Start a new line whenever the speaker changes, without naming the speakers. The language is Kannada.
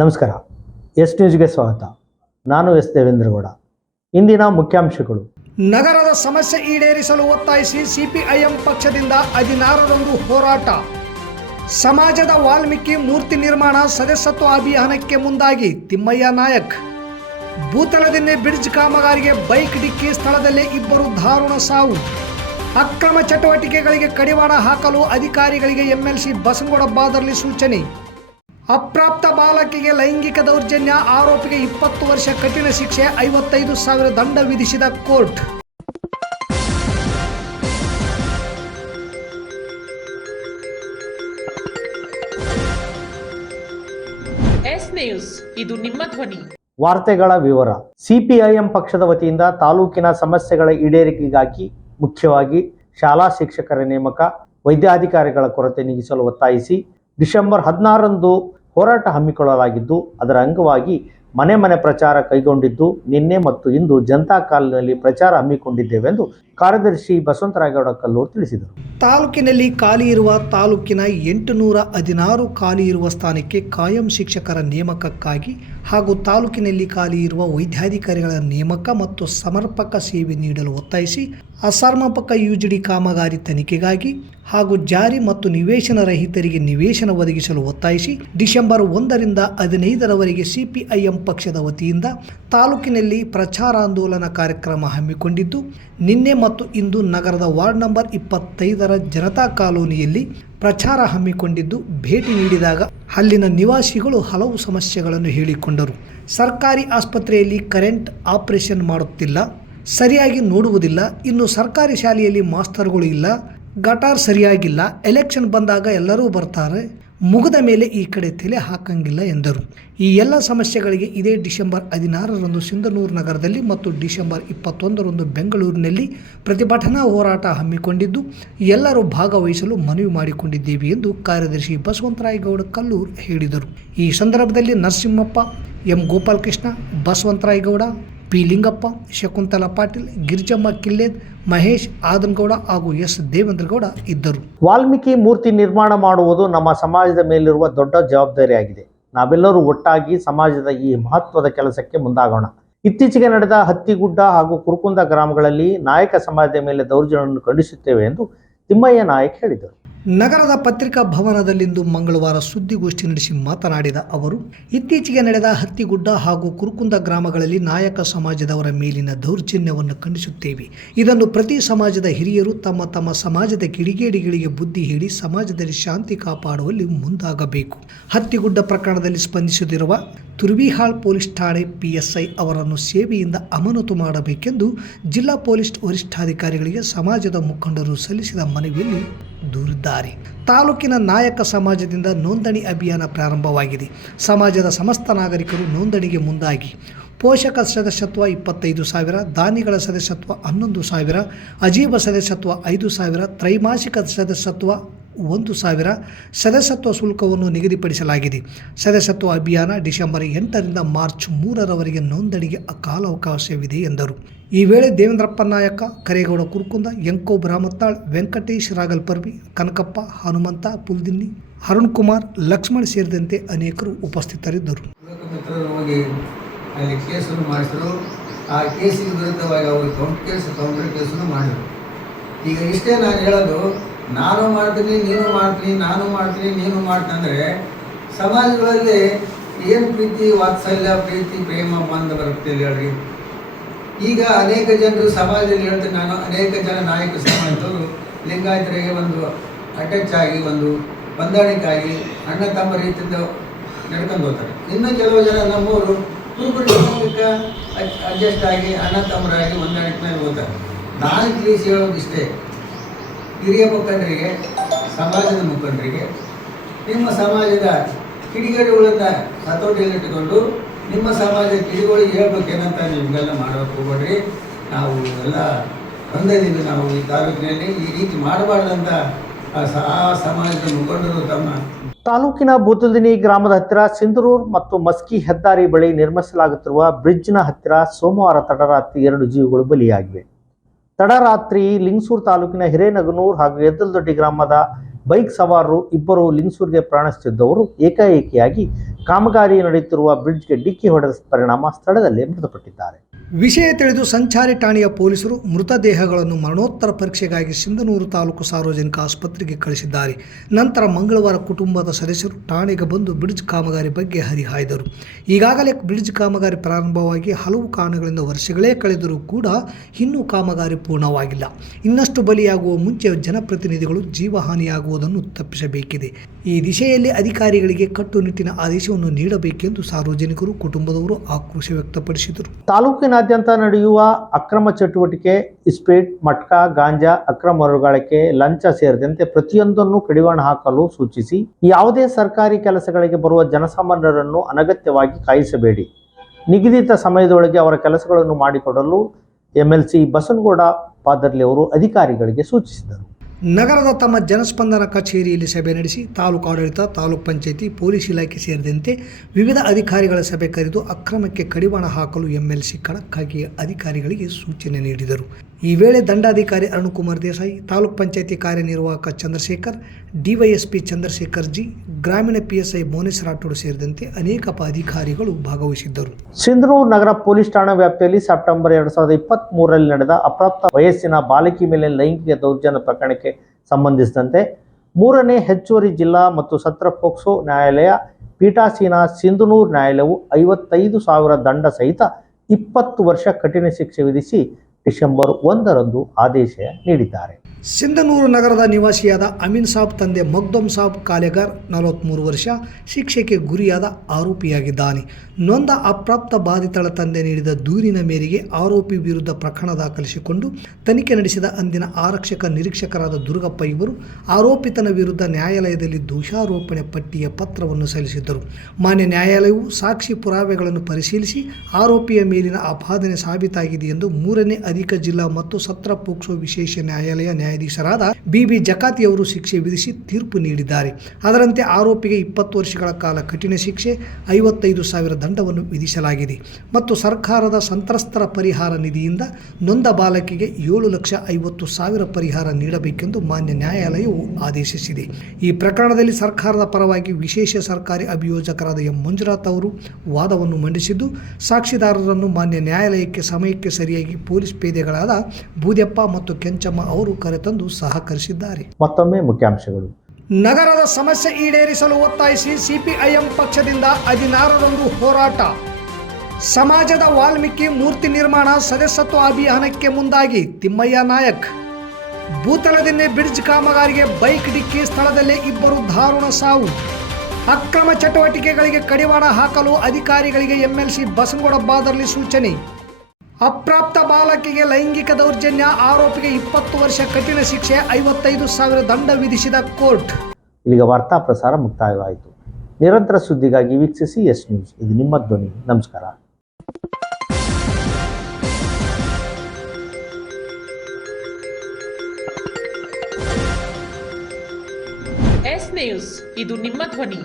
ನಮಸ್ಕಾರ. ಎಸ್ ನ್ಯೂಸ್ಗೆ ಸ್ವಾಗತ. ನಾನು ಎಸ್ ದೇವೇಂದ್ರಗೌಡ ಇಂದಿನ ಮುಖ್ಯಾಂಶಗಳು.
ನಗರದ ಸಮಸ್ಯೆ ಈಡೇರಿಸಲು ಒತ್ತಾಯಿಸಿ ಸಿಪಿಐಎಂ ಪಕ್ಷದಿಂದ ಹದಿನಾರರಂದು ಹೋರಾಟ. ಸಮಾಜದ ವಾಲ್ಮೀಕಿ ಮೂರ್ತಿ ನಿರ್ಮಾಣ ಸದಸ್ಯತ್ವ ಅಭಿಯಾನಕ್ಕೆ ಮುಂದಾಗಿ ತಿಮ್ಮಯ್ಯ ನಾಯಕ್. ಭೂತಳದಿಂದ ಬ್ರಿಡ್ಜ್ ಕಾಮಗಾರಿಗೆ ಬೈಕ್ ಡಿಕ್ಕಿ ಸ್ಥಳದಲ್ಲೇ ಇಬ್ಬರು ದಾರುಣ ಸಾವು. ಅಕ್ರಮ ಚಟುವಟಿಕೆಗಳಿಗೆ ಕಡಿವಾಣ ಹಾಕಲು ಅಧಿಕಾರಿಗಳಿಗೆ ಎಂಎಲ್ಸಿ ಬಸನಗೌಡ ಬಾದರ್ಲಿ ಸೂಚನೆ. ಅಪ್ರಾಪ್ತ ಬಾಲಕಿಗೆ ಲೈಂಗಿಕ ದೌರ್ಜನ್ಯ ಆರೋಪಿಗೆ ಇಪ್ಪತ್ತು ವರ್ಷ ಕಠಿಣ ಶಿಕ್ಷೆ ಐವತ್ತೈದು ಸಾವಿರ ದಂಡ ವಿಧಿಸಿದ ಕೋರ್ಟ್.
ಎಸ್ ನ್ಯೂಸ್ ಇದು ನಿಮ್ಮ ಧ್ವನಿ.
ವಾರ್ತೆಗಳ ವಿವರ. ಸಿಪಿಐಎಂ ಪಕ್ಷದ ವತಿಯಿಂದ ತಾಲೂಕಿನ ಸಮಸ್ಯೆಗಳ ಈಡೇರಿಕೆಗಾಗಿ ಮುಖ್ಯವಾಗಿ ಶಾಲಾ ಶಿಕ್ಷಕರ ನೇಮಕ ವೈದ್ಯಾಧಿಕಾರಿಗಳ ಕೊರತೆ ನೀಗಿಸಲು ಒತ್ತಾಯಿಸಿ ಡಿಸೆಂಬರ್ ಹದಿನಾರರಂದು ಹೋರಾಟ ಹಮ್ಮಿಕೊಳ್ಳಲಾಗಿದ್ದು, ಅದರ ಅಂಗವಾಗಿ ಮನೆ ಮನೆ ಪ್ರಚಾರ ಕೈಗೊಂಡಿದ್ದು, ನಿನ್ನೆ ಮತ್ತು ಇಂದು ಜನತಾ ಕಾಲ್ನಲ್ಲಿ ಪ್ರಚಾರ ಹಮ್ಮಿಕೊಂಡಿದ್ದೇವೆಂದು ಕಾರ್ಯದರ್ಶಿ ಬಸವಂತರಾಯಗೌಡ ಕಲ್ಲೂರು ತಿಳಿಸಿದರು.
ತಾಲೂಕಿನಲ್ಲಿ ಖಾಲಿ ಇರುವ ತಾಲೂಕಿನ ಎಂಟುನೂರ ಹದಿನಾರು ಖಾಲಿ ಇರುವ ಸ್ಥಾನಕ್ಕೆ ಕಾಯಂ ಶಿಕ್ಷಕರ ನೇಮಕಕ್ಕಾಗಿ ಹಾಗೂ ತಾಲೂಕಿನಲ್ಲಿ ಖಾಲಿ ಇರುವ ವೈದ್ಯಾಧಿಕಾರಿಗಳ ನೇಮಕ ಮತ್ತು ಸಮರ್ಪಕ ಸೇವೆ ನೀಡಲು ಒತ್ತಾಯಿಸಿ ಅಸಮರ್ಪಕ ಯುಜಿಡಿ ಕಾಮಗಾರಿ ತನಿಖೆಗಾಗಿ ಹಾಗೂ ಜಾರಿ ಮತ್ತು ನಿವೇಶನ ರಹಿತರಿಗೆ ನಿವೇಶನ ಒದಗಿಸಲು ಒತ್ತಾಯಿಸಿ ಡಿಸೆಂಬರ್ ಒಂದರಿಂದ ಹದಿನೈದರವರೆಗೆ ಸಿಪಿಐಎಂ ಪಕ್ಷದ ವತಿಯಿಂದ ತಾಲೂಕಿನಲ್ಲಿ ಪ್ರಚಾರಾಂದೋಲನ ಕಾರ್ಯಕ್ರಮ ಹಮ್ಮಿಕೊಂಡಿದ್ದು, ನಿನ್ನೆ ಮತ್ತು ಇಂದು ನಗರದ ವಾರ್ಡ್ ನಂಬರ್ ಇಪ್ಪತ್ತೈದರ ಜನತಾ ಕಾಲೋನಿಯಲ್ಲಿ ಪ್ರಚಾರ ಹಮ್ಮಿಕೊಂಡಿದ್ದು ಭೇಟಿ ನೀಡಿದಾಗ ಅಲ್ಲಿನ ನಿವಾಸಿಗಳು ಹಲವು ಸಮಸ್ಯೆಗಳನ್ನು ಹೇಳಿಕೊಂಡರು. ಸರ್ಕಾರಿ ಆಸ್ಪತ್ರೆಯಲ್ಲಿ ಕರೆಂಟ್ ಆಪರೇಷನ್ ಮಾಡುತ್ತಿಲ್ಲ. ಸರಿಯಾಗಿ ನೋಡುವುದಿಲ್ಲ. ಇನ್ನು ಸರ್ಕಾರಿ ಶಾಲೆಯಲ್ಲಿ ಮಾಸ್ತರ್ಗಳು ಇಲ್ಲ. ಗಟಾರ್ ಸರಿಯಾಗಿಲ್ಲ. ಎಲೆಕ್ಷನ್ ಬಂದಾಗ ಎಲ್ಲರೂ ಬರ್ತಾರೆ. ಮುಗಿದ ಮೇಲೆ ಈ ಕಡೆ ತಲೆ ಹಾಕಂಗಿಲ್ಲ ಎಂದರು. ಈ ಎಲ್ಲ ಸಮಸ್ಯೆಗಳಿಗೆ ಇದೇ ಡಿಸೆಂಬರ್ ಹದಿನಾರರಂದು ಸಿಂಧನೂರು ನಗರದಲ್ಲಿ ಮತ್ತು ಡಿಸೆಂಬರ್ ಇಪ್ಪತ್ತೊಂದರಂದು ಬೆಂಗಳೂರಿನಲ್ಲಿ ಪ್ರತಿಭಟನಾ ಹೋರಾಟ ಹಮ್ಮಿಕೊಂಡಿದ್ದು, ಎಲ್ಲರೂ ಭಾಗವಹಿಸಲು ಮನವಿ ಮಾಡಿಕೊಂಡಿದ್ದೇವೆ ಎಂದು ಕಾರ್ಯದರ್ಶಿ ಬಸವಂತರಾಯಗೌಡ ಕಲ್ಲೂರ್ ಹೇಳಿದರು. ಈ ಸಂದರ್ಭದಲ್ಲಿ ನರಸಿಂಹಪ್ಪ, ಎಂ ಗೋಪಾಲಕೃಷ್ಣ, ಬಸವಂತರಾಯಗೌಡ ಪಿ. ಲಿಂಗಪ್ಪ, ಶಕುಂತಲ ಪಾಟೀಲ್, ಗಿರಿಜಮ್ಮ ಕಿಲ್ಲೇದ್, ಮಹೇಶ್ ಆದನಗೌಡ ಹಾಗೂ ಎಸ್. ದೇವೇಂದ್ರಗೌಡ ಇದ್ದರು.
ವಾಲ್ಮೀಕಿ ಮೂರ್ತಿ ನಿರ್ಮಾಣ ಮಾಡುವುದು ನಮ್ಮ ಸಮಾಜದ ಮೇಲಿರುವ ದೊಡ್ಡ ಜವಾಬ್ದಾರಿಯಾಗಿದೆ. ನಾವೆಲ್ಲರೂ ಒಟ್ಟಾಗಿ ಸಮಾಜದ ಈ ಮಹತ್ವದ ಕೆಲಸಕ್ಕೆ ಮುಂದಾಗೋಣ. ಇತ್ತೀಚೆಗೆ ನಡೆದ ಹತ್ತಿಗುಡ್ಡ ಹಾಗೂ ಕುರುಕುಂದ ಗ್ರಾಮಗಳಲ್ಲಿ ನಾಯಕ ಸಮಾಜದ ಮೇಲೆ ದೌರ್ಜನ್ಯವನ್ನು ಖಂಡಿಸುತ್ತೇವೆ ಎಂದು ತಿಮ್ಮಯ್ಯ ನಾಯಕ್ ಹೇಳಿದರು.
ನಗರದ ಪತ್ರಿಕಾ ಭವನದಲ್ಲಿಂದು ಮಂಗಳವಾರ ಸುದ್ದಿಗೋಷ್ಠಿ ನಡೆಸಿ ಮಾತನಾಡಿದ ಅವರು, ಇತ್ತೀಚೆಗೆ ನಡೆದ ಹತ್ತಿಗುಡ್ಡ ಹಾಗೂ ಕುರುಕುಂದ ಗ್ರಾಮಗಳಲ್ಲಿ ನಾಯಕ ಸಮಾಜದವರ ಮೇಲಿನ ದೌರ್ಜನ್ಯವನ್ನು ಖಂಡಿಸುತ್ತೇವೆ. ಇದನ್ನು ಪ್ರತಿ ಸಮಾಜದ ಹಿರಿಯರು ತಮ್ಮ ತಮ್ಮ ಸಮಾಜದ ಕಿಡಿಗೇಡಿಗಳಿಗೆ ಬುದ್ಧಿ ಹೇಳಿ ಸಮಾಜದಲ್ಲಿ ಶಾಂತಿ ಕಾಪಾಡುವಲ್ಲಿ ಮುಂದಾಗಬೇಕು. ಹತ್ತಿಗುಡ್ಡ ಪ್ರಕರಣದಲ್ಲಿ ಸ್ಪಂದಿಸುತ್ತಿರುವ ತುರ್ವಿಹಾಳ್ ಪೊಲೀಸ್ ಠಾಣೆ ಪಿಎಸ್ಐ ಅವರನ್ನು ಸೇವೆಯಿಂದ ಅಮಾನತು ಮಾಡಬೇಕೆಂದು ಜಿಲ್ಲಾ ಪೊಲೀಸ್ ವರಿಷ್ಠಾಧಿಕಾರಿಗಳಿಗೆ ಸಮಾಜದ ಮುಖಂಡರು ಸಲ್ಲಿಸಿದ ಮನವಿಯಲ್ಲಿ ದೂರಿದ್ದಾರೆ. ತಾಲೂಕಿನ ನಾಯಕ ಸಮಾಜದಿಂದ ನೋಂದಣಿ ಅಭಿಯಾನ ಪ್ರಾರಂಭವಾಗಿದೆ. ಸಮಾಜದ ಸಮಸ್ತ ನಾಗರಿಕರು ನೋಂದಣಿಗೆ ಮುಂದಾಗಿ. ಪೋಷಕ ಸದಸ್ಯತ್ವ ಇಪ್ಪತ್ತೈದು ಸಾವಿರ, ದಾನಿಗಳ ಸದಸ್ಯತ್ವ ಹನ್ನೊಂದು ಸಾವಿರ, ಅಜೀವ ಸದಸ್ಯತ್ವ ಐದು ಸಾವಿರ, ತ್ರೈಮಾಸಿಕ ಸದಸ್ಯತ್ವ ಒಂದು ಸಾವಿರ ಸದಸ್ಯತ್ವ ಶುಲ್ಕವನ್ನು ನಿಗದಿಪಡಿಸಲಾಗಿದೆ. ಸದಸ್ಯತ್ವ ಅಭಿಯಾನ ಡಿಸೆಂಬರ್ ಎಂಟರಿಂದ ಮಾರ್ಚ್ ಮೂರರವರೆಗೆ ನೋಂದಣಿಗೆ ಕಾಲಾವಕಾಶವಿದೆ ಎಂದರು. ಈ ವೇಳೆ ದೇವೇಂದ್ರಪ್ಪ ನಾಯಕ, ಕರೇಗೌಡ ಕುರ್ಕುಂದ, ಎಂಕೋ ಬ್ರಾಮತ್ತಾಳ್ ವೆಂಕಟೇಶ್ ರಾಗಲ್ಪರ್ವಿ, ಕನಕಪ್ಪ, ಹನುಮಂತ, ಪುಲ್ದಿನ್ನಿ, ಅರುಣ್ ಕುಮಾರ್, ಲಕ್ಷ್ಮಣ್ ಸೇರಿದಂತೆ ಅನೇಕರು ಉಪಸ್ಥಿತರಿದ್ದರು.
ಅಲ್ಲಿ ಕೇಸನ್ನು ಮಾಡಿಸಿದ್ರು. ಆ ಕೇಸಿಗೆ ವಿರುದ್ಧವಾಗಿ ಅವರು ಕೌಂಟ್ ಕೇಸ್ ಕೌಂಟರ್ ಕೇಸನ್ನು ಮಾಡಿದರು. ಈಗ ಇಷ್ಟೇ ನಾನು ಹೇಳೋದು ನಾನು ಮಾಡ್ತೀನಿ, ನೀನು ಮಾಡ್ತೀನಿ, ನಾನು ಮಾಡ್ತೀನಿ, ನೀನು ಮಾಡ್ತೀನಿ ಸಮಾಜಗಳಲ್ಲಿ ಏನು ಪ್ರೀತಿ, ವಾತ್ಸಲ್ಯ, ಪ್ರೀತಿ, ಪ್ರೇಮ ಬಂದು ಬರುತ್ತೆ ಹೇಳ್ರಿ. ಈಗ ಅನೇಕ ಜನರು ಸಮಾಜದಲ್ಲಿ ಹೇಳ್ತಾರೆ ನಾನು, ಅನೇಕ ಜನ ನಾಯಕ ಸಮಾಜದವರು ಲಿಂಗಾಯತರಿಗೆ ಒಂದು ಅಟ್ಯಾಚ್ ಆಗಿ, ಒಂದು ಹೊಂದಾಣಿಕೆಯಾಗಿ ಅಣ್ಣ ತಮ್ಮ ರೀತಿಯಿಂದ ನಡ್ಕೊಂಡು ಹೋಗ್ತಾರೆ. ಇನ್ನು ಕೆಲವು ಜನ ನಮ್ಮವರು ಕುರುಬರಿಗೆ ಅಡ್ಜಸ್ಟ್ ಆಗಿ, ಅಣ್ಣ ತಮ್ಮರಾಗಿ ಹೊಂದಾಣಿಕೆ ಹೋಗ್ತಾರೆ. ನಾನು ತಿಳಿಸಿ ಹೇಳೋದಿಷ್ಟೇ ಹಿರಿಯ ಮುಖಂಡರಿಗೆ, ಸಮಾಜದ ಮುಖಂಡರಿಗೆ, ನಿಮ್ಮ ಸಮಾಜದ ಕಿಡಿಗೇಡಿಗಳನ್ನು ಹತೋಟಿಯಲ್ಲಿಟ್ಟುಕೊಂಡು ನಿಮ್ಮ ಸಮಾಜದ ಕಿಡಿಗಳಿಗೆ ಹೇಳ್ಬೇಕೇನಂತ ನಿಮಗೆಲ್ಲ ಮಾಡಬೇಕು ಹೋಗ್ಬೇಡ್ರಿ. ನಾವು ಎಲ್ಲ ಒಂದೇದಿದ್ದು ನಾವು ಈ ತಾಲೂಕಿನಲ್ಲಿ ಈ ರೀತಿ ಮಾಡಬಾರ್ದಂತ ಆ ಮುಖಂಡರು ತಮ್ಮ
ತಾಲೂಕಿನ ಬೂತಲ್ದಿನಿ ಗ್ರಾಮದ ಹತ್ತಿರ ಸಿಂಧರೂರ್ ಮತ್ತು ಮಸ್ಕಿ ಹೆದ್ದಾರಿ ಬಳಿ ನಿರ್ಮಿಸಲಾಗುತ್ತಿರುವ ಬ್ರಿಡ್ಜ್ನ ಹತ್ತಿರ ಸೋಮವಾರ ತಡರಾತ್ರಿ ಎರಡು ಜೀವಗಳು ಬಲಿಯಾಗಿವೆ. ತಡರಾತ್ರಿ ಲಿಂಗಸೂರು ತಾಲೂಕಿನ ಹಿರೇನಗನೂರ್ ಹಾಗೂ ಎದ್ದಲ್ದೊಡ್ಡಿ ಗ್ರಾಮದ ಬೈಕ್ ಸವಾರರು ಇಬ್ಬರು ಲಿಂಗಸೂರಿಗೆ ಪ್ರಾಣಿಸುತ್ತಿದ್ದವರು ಏಕಾಏಕಿಯಾಗಿ ಕಾಮಗಾರಿ ನಡೆಯುತ್ತಿರುವ ಬ್ರಿಡ್ಜ್ಗೆ ಡಿಕ್ಕಿ ಹೊಡೆದ ಪರಿಣಾಮ ಸ್ಥಳದಲ್ಲೇ ಮೃತಪಟ್ಟಿದ್ದಾರೆ.
ವಿಷಯ ತಿಳಿದು ಸಂಚಾರಿ ಠಾಣೆಯ ಪೊಲೀಸರು ಮೃತದೇಹಗಳನ್ನು ಮರಣೋತ್ತರ ಪರೀಕ್ಷೆಗಾಗಿ ಸಿಂಧನೂರು ತಾಲೂಕು ಸಾರ್ವಜನಿಕ ಆಸ್ಪತ್ರೆಗೆ ಕಳಿಸಿದ್ದಾರೆ. ನಂತರ ಮಂಗಳವಾರ ಕುಟುಂಬದ ಸದಸ್ಯರು ಠಾಣೆಗೆ ಬಂದು ಬ್ರಿಡ್ಜ್ ಕಾಮಗಾರಿ ಬಗ್ಗೆ ಹರಿಹಾಯ್ದರು. ಈಗಾಗಲೇ ಬ್ರಿಡ್ಜ್ ಕಾಮಗಾರಿ ಪ್ರಾರಂಭವಾಗಿ ಹಲವು ಕಾರಣಗಳಿಂದ ವರ್ಷಗಳೇ ಕಳೆದರೂ ಕೂಡ ಇನ್ನೂ ಕಾಮಗಾರಿ ಪೂರ್ಣವಾಗಿಲ್ಲ. ಇನ್ನಷ್ಟು ಬಲಿಯಾಗುವ ಮುಂಚೆ ಜನಪ್ರತಿನಿಧಿಗಳು ಜೀವಹಾನಿಯಾಗುವುದನ್ನು ತಪ್ಪಿಸಬೇಕಿದೆ. ಈ ದಿಶೆಯಲ್ಲಿ ಅಧಿಕಾರಿಗಳಿಗೆ ಕಟ್ಟುನಿಟ್ಟಿನ ಆದೇಶವನ್ನು ನೀಡಬೇಕೆಂದು ಸಾರ್ವಜನಿಕರು, ಕುಟುಂಬದವರು ಆಕ್ರೋಶ ವ್ಯಕ್ತಪಡಿಸಿದರು.
ತಾಲೂಕಿನಾದ್ಯಂತ ನಡೆಯುವ ಅಕ್ರಮ ಚಟುವಟಿಕೆ, ಇಸ್ಪೀಟ್, ಮಟ್ಕ, ಗಾಂಜಾ ಅಕ್ರಮ ಮರುಗಾಳಿಕೆ ಲಂಚ ಸೇರಿದಂತೆ ಪ್ರತಿಯೊಂದನ್ನು ಕಡಿವಾಣ ಹಾಕಲು ಸೂಚಿಸಿ, ಯಾವುದೇ ಸರ್ಕಾರಿ ಕೆಲಸಗಳಿಗೆ ಬರುವ ಜನಸಾಮಾನ್ಯರನ್ನು ಅನಗತ್ಯವಾಗಿ ಕಾಯಿಸಬೇಡಿ. ನಿಗದಿತ ಸಮಯದೊಳಗೆ ಅವರ ಕೆಲಸಗಳನ್ನು ಮಾಡಿಕೊಡಲು ಎಂಎಲ್ಸಿ ಬಸನಗೌಡ ಪಾದರ್ಲಿ ಅವರು ಅಧಿಕಾರಿಗಳಿಗೆ ಸೂಚಿಸಿದರು.
ನಗರದ ತಮ್ಮ ಜನಸ್ಪಂದನ ಕಚೇರಿಯಲ್ಲಿ ಸಭೆ ನಡೆಸಿ ತಾಲೂಕು ಆಡಳಿತ, ತಾಲೂಕು ಪಂಚಾಯಿತಿ, ಪೊಲೀಸ್ ಇಲಾಖೆ ಸೇರಿದಂತೆ ವಿವಿಧ ಅಧಿಕಾರಿಗಳ ಸಭೆ ಕರೆದು ಅಕ್ರಮಕ್ಕೆ ಕಡಿವಾಣ ಹಾಕಲು ಎಂಎಲ್ಸಿ ಕಣಕ್ಕಾಗಿ ಅಧಿಕಾರಿಗಳಿಗೆ ಸೂಚನೆ ನೀಡಿದರು. ಈ ವೇಳೆ ದಂಡಾಧಿಕಾರಿ ಅರುಣಕುಮಾರ್ ದೇಸಾಯಿ, ತಾಲೂಕ್ ಪಂಚಾಯಿತಿ ಕಾರ್ಯನಿರ್ವಾಹಕ ಚಂದ್ರಶೇಖರ್, ಡಿವೈಎಸ್ಪಿ ಚಂದ್ರಶೇಖರ್ ಜಿ, ಗ್ರಾಮೀಣ ಪಿಎಸ್ಐ ಮೋನೇಶ್ ರಾಠೋಡ್ ಸೇರಿದಂತೆ ಅನೇಕ ಅಧಿಕಾರಿಗಳು ಭಾಗವಹಿಸಿದ್ದರು.
ಸಿಂಧನೂರು ನಗರ ಪೊಲೀಸ್ ಠಾಣಾ ವ್ಯಾಪ್ತಿಯಲ್ಲಿ ಸೆಪ್ಟೆಂಬರ್ ಎರಡು ಸಾವಿರದ ಇಪ್ಪತ್ತ್ ಮೂರರಲ್ಲಿ ನಡೆದ ಅಪ್ರಾಪ್ತ ವಯಸ್ಸಿನ ಬಾಲಕಿ ಮೇಲೆ ಲೈಂಗಿಕ ದೌರ್ಜನ್ಯ ಪ್ರಕರಣಕ್ಕೆ ಸಂಬಂಧಿಸಿದಂತೆ ಮೂರನೇ ಹೆಚ್ಚುವರಿ ಜಿಲ್ಲಾ ಮತ್ತು ಸತ್ರ ಪೋಕ್ಸೋ ನ್ಯಾಯಾಲಯ ಪೀಠಾಸೀನ ಸಿಂಧನೂರು ನ್ಯಾಯಾಲಯವು ಐವತ್ತೈದು ಸಾವಿರ ದಂಡ ಸಹಿತ ಇಪ್ಪತ್ತು ವರ್ಷ ಕಠಿಣ ಶಿಕ್ಷೆ ವಿಧಿಸಿ ಡಿಸೆಂಬರ್ ಒಂದರಂದು ಆದೇಶ ನೀಡಿದ್ದಾರೆ.
ಸಿಂಧನೂರು ನಗರದ ನಿವಾಸಿಯಾದ ಅಮೀನ್ ಸಾಬ್ ತಂದೆ ಮಗ್ದೊಮ್ ಸಾಬ್ ಕಾಲೆಗಾರ್ ನಲವತ್ತ್ಮೂರು ವರ್ಷ ಶಿಕ್ಷೆಗೆ ಗುರಿಯಾದ ಆರೋಪಿಯಾಗಿದ್ದಾನೆ. ನೊಂದ ಅಪ್ರಾಪ್ತ ಬಾಧಿತಳ ತಂದೆ ನೀಡಿದ ದೂರಿನ ಮೇರೆಗೆ ಆರೋಪಿ ವಿರುದ್ಧ ಪ್ರಕರಣ ದಾಖಲಿಸಿಕೊಂಡು ತನಿಖೆ ನಡೆಸಿದ ಅಂದಿನ ಆರಕ್ಷಕ ನಿರೀಕ್ಷಕರಾದ ದುರ್ಗಪ್ಪ ಇವರು ಆರೋಪಿತನ ವಿರುದ್ಧ ನ್ಯಾಯಾಲಯದಲ್ಲಿ ದೋಷಾರೋಪಣೆ ಪಟ್ಟಿಯ ಪತ್ರವನ್ನು ಸಲ್ಲಿಸಿದ್ದರು. ಮಾನ್ಯ ನ್ಯಾಯಾಲಯವು ಸಾಕ್ಷಿ ಪುರಾವೆಗಳನ್ನು ಪರಿಶೀಲಿಸಿ ಆರೋಪಿಯ ಮೇಲಿನ ಅಪಾದನೆ ಸಾಬೀತಾಗಿದೆ ಎಂದು ಮೂರನೇ ಅಧಿಕ ಜಿಲ್ಲಾ ಮತ್ತು ಸತ್ರ ಪೋಕ್ಸೋ ವಿಶೇಷ ನ್ಯಾಯಾಲಯ ನ್ಯಾಯಾಧೀಶರಾದ ಬಿಬಿ ಜಕಾತಿಯವರು ಶಿಕ್ಷೆ ವಿಧಿಸಿ ತೀರ್ಪು ನೀಡಿದ್ದಾರೆ. ಅದರಂತೆ ಆರೋಪಿಗೆ ಇಪ್ಪತ್ತು ವರ್ಷಗಳ ಕಾಲ ಕಠಿಣ ಶಿಕ್ಷೆ, ಐವತ್ತೈದು ಸಾವಿರ ದಂಡವನ್ನು ವಿಧಿಸಲಾಗಿದೆ. ಮತ್ತು ಸರ್ಕಾರದ ಸಂತ್ರಸ್ತರ ಪರಿಹಾರ ನಿಧಿಯಿಂದ ನೊಂದ ಬಾಲಕಿಗೆ ಏಳು ಲಕ್ಷ ಐವತ್ತು ಸಾವಿರ ಪರಿಹಾರ ನೀಡಬೇಕೆಂದು ಮಾನ್ಯ ನ್ಯಾಯಾಲಯವು ಆದೇಶಿಸಿದೆ. ಈ ಪ್ರಕರಣದಲ್ಲಿ ಸರ್ಕಾರದ ಪರವಾಗಿ ವಿಶೇಷ ಸರ್ಕಾರಿ ಅಭಿಯೋಜಕರಾದ ಎಂ. ಮಂಜುನಾಥ್ ಅವರು ವಾದವನ್ನು ಮಂಡಿಸಿದ್ದು, ಸಾಕ್ಷಿದಾರರನ್ನು ಮಾನ್ಯ ನ್ಯಾಯಾಲಯಕ್ಕೆ ಸಮಯಕ್ಕೆ ಸರಿಯಾಗಿ ಪೊಲೀಸ್ ಪೇದೆಗಳಾದ ಬೂದ್ಯಪ್ಪ ಮತ್ತು ಕೆಂಚಮ್ಮ ಅವರು ಕರೆತಂದು ಸಹಕರಿಸಿದ್ದಾರೆ.
ಮತ್ತೊಮ್ಮೆ ಮುಖ್ಯಾಂಶಗಳು.
ನಗರದ ಸಮಸ್ಯೆ ಈಡೇರಿಸಲು ಒತ್ತಾಯಿಸಿ ಸಿಪಿಐಎಂ ಪಕ್ಷದಿಂದ ಹದಿನಾರರಂದು ಹೋರಾಟ. ಸಮಾಜದ ವಾಲ್ಮೀಕಿ ಮೂರ್ತಿ ನಿರ್ಮಾಣ ಸದಸ್ಯತ್ವ ಅಭಿಯಾನಕ್ಕೆ ಮುಂದಾಗಿ ತಿಮ್ಮಯ್ಯ ನಾಯಕ್. ಭೂತಳದಿಂದ ಬ್ರಿಡ್ಜ್ ಕಾಮಗಾರಿಗೆ ಬೈಕ್ ಡಿಕ್ಕಿ ಸ್ಥಳದಲ್ಲೇ ಇಬ್ಬರು ದಾರುಣ ಸಾವು. ಅಕ್ರಮ ಚಟುವಟಿಕೆಗಳಿಗೆ ಕಡಿವಾಣ ಹಾಕಲು ಅಧಿಕಾರಿಗಳಿಗೆ ಎಂಎಲ್ಸಿ ಬಸನಗೌಡ ಬಾದರ್ಲಿ ಸೂಚನೆ. ಅಪ್ರಾಪ್ತ ಬಾಲಕಿಗೆ ಲೈಂಗಿಕ ದೌರ್ಜನ್ಯ ಆರೋಪಿಗೆ ಇಪ್ಪತ್ತು ವರ್ಷ ಕಠಿಣ ಶಿಕ್ಷೆ ಐವತ್ತೈದು ಸಾವಿರ ದಂಡ ವಿಧಿಸಿದ ಕೋರ್ಟ್.
ಇಲ್ಲಿಗ ವಾರ್ತಾ ಪ್ರಸಾರ ಮುಕ್ತಾಯವಾಯಿತು. ನಿರಂತರ ಸುದ್ದಿಗಾಗಿ ವೀಕ್ಷಿಸಿ ಎಸ್ ನ್ಯೂಸ್. ಇದು ನಿಮ್ಮ ಧ್ವನಿ. ನಮಸ್ಕಾರ.
S news. ಇದು ನಿಮ್ಮ ಧ್ವನಿ.